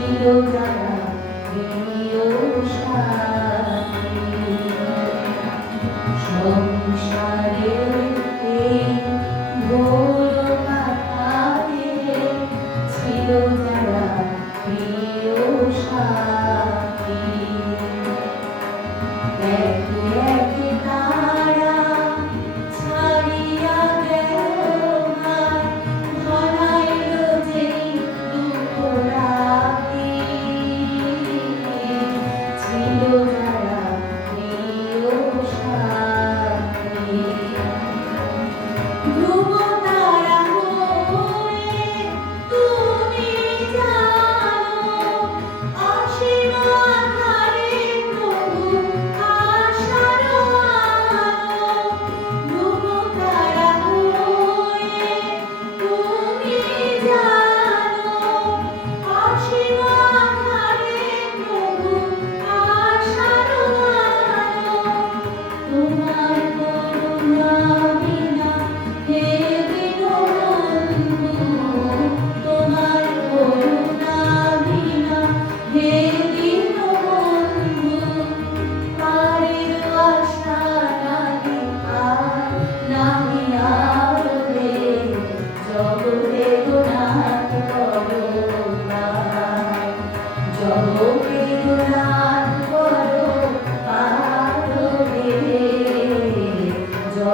ছিল যারা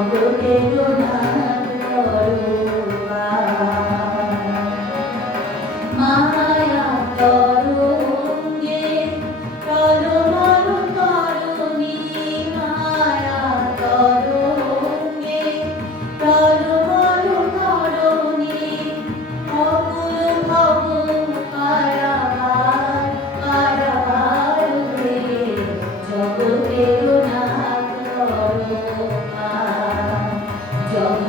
অঙ্গ কেন না